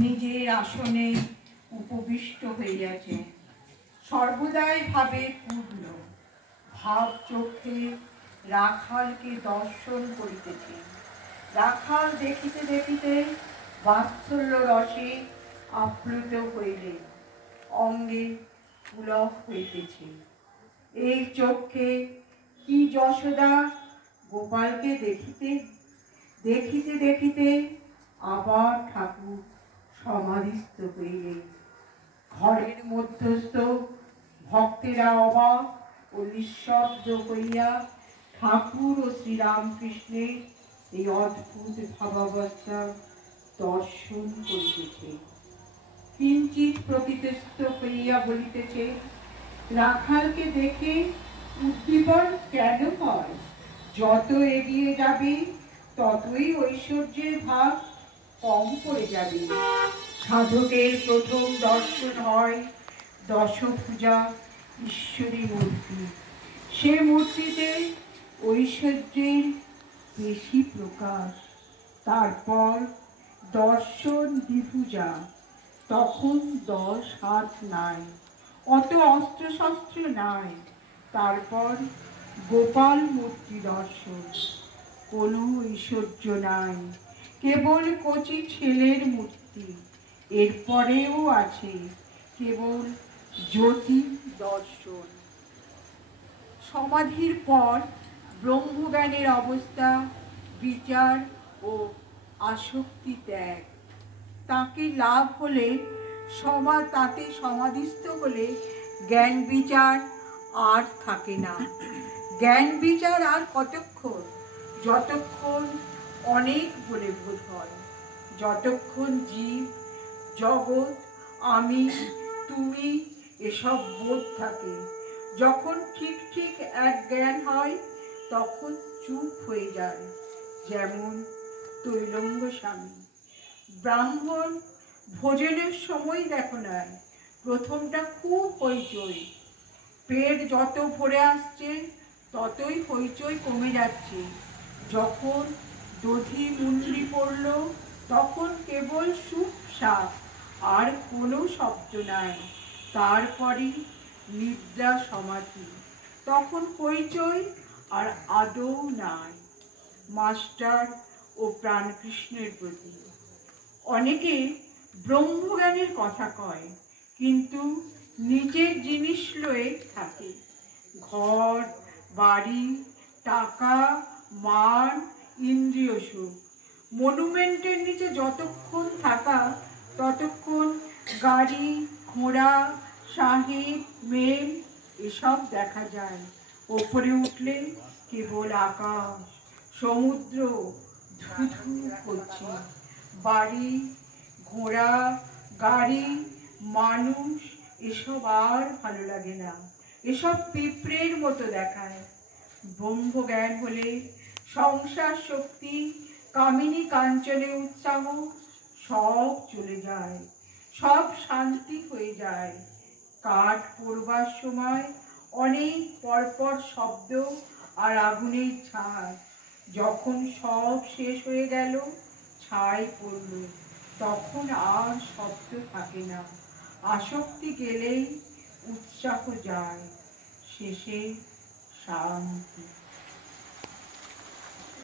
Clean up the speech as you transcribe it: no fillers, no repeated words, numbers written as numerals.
নিজের আসনে উপবিষ্ট হইয়াছে, সর্বদাই ভাবে পূর্ণ ভাব চোখে রাখালকে দর্শন করিতেছে। রাখাল দেখিতে দেখিতে বাৎসল্য রসে আপ্লুত হইলে অঙ্গে পুলক হইতেছে। এই চোখে কি যশোদা গোপালকে দেখিতে দেখিতে দেখিতে আবার ঠাকুর সমাধিস্থ হইলেন। ঘরের মধ্যস্থ ভক্তেরা অবাক ও নিঃশব্দ হইয়া ঠাকুর ও শ্রীরামকৃষ্ণের এই অদ্ভুত ভাবাবস্থা দর্শন করিতেছে। কিঞ্চিৎ প্রকৃতিস্থ হইয়া বলিতেছে, রাখালকে দেখে উদ্দীপন কেন হয়? যত এগিয়ে যাবে ততই ঐশ্বর্যের ভাব কম পড়ে যাবে। সাধকের প্রথম দর্শন হয় দশভুজা ঈশ্বরী মূর্তি। সে মূর্তিতে ঐশ্বর্যের বেশি প্রকাশ। তারপর দর্শন দ্বিভুজা, তখন 10 হাত নাই, অত অস্ত্রশস্ত্র নাই। তারপর গোপাল মূর্তি দর্শন, কোনো ঐশ্বর্য নাই, কেবল কচি ছেলের মূর্তি। এরপরেও আছে কেবল জ্যোতি দর্শন। সমাধির পর ব্রহ্মজ্ঞানের অবস্থা বিচার ও আসক্তি ত্যাগ। তাকে লাভ হলে তাতে সমাধিস্থ হলে জ্ঞান বিচার আর থাকে না। জ্ঞান বিচার আর কতক্ষণ? যতক্ষণ অনেক বলে বোধ হয়, যতক্ষণ জীব জগৎ আমি তুমি এসব বোধ থাকে। যখন ঠিক ঠিক এক জ্ঞান হয় তখন চুপ হয়ে যায়, যেমন তৈলঙ্গ স্বামী। ব্রাহ্মণ ভোজনের সময় দেখো নাই, প্রথমটা খুব হইচই, পেট যত ভরে আসছে ততই হইচই কমে যাচ্ছে। যখন দধি মুন্ডি পড়ল তখন কেবল সুপ সাপ, আর কোনো শব্দ নাই। তারপরে নিদ্রা সমাধি, তখন হইচই আর আদৌ নাই। মাস্টার ও প্রাণকৃষ্ণের প্রতি অনেকে ব্রহ্মজ্ঞানের কথা কয়, কিন্তু নিজের জিনিস লয়ে থাকে। ঘর বাড়ি, টাকা, মান, ইন্দ্রিয় সুখ। মনুমেন্টের নিচে যতক্ষণ থাকা ততক্ষণ গাড়ি ঘোড়া সাহেব মেম এসব দেখা যায়। ওপরে উঠলে কেবল আকাশ সমুদ্র ধুধু করছে। বাড়ি ঘোড়া গাড়ি মানুষ এসব আর ভালো লাগে না, এসব পিঁপড়ের মতো দেখায়। ব্রহ্মজ্ঞান হলে সংসার শক্তি কামিনী কাঞ্চনে উৎসাহ সব চলে যায়, সব শান্তি হয়ে যায়। কাঠ পোড়বার সময় অনেক পরপর শব্দ আর আগুনের ঝাঁজ। যখন সব শেষ হয়ে গেল, ছাই পড়ল, তখন আর শব্দ থাকে না। আসক্তি গেলেই উৎসাহ যায়, শেষে শান্তি।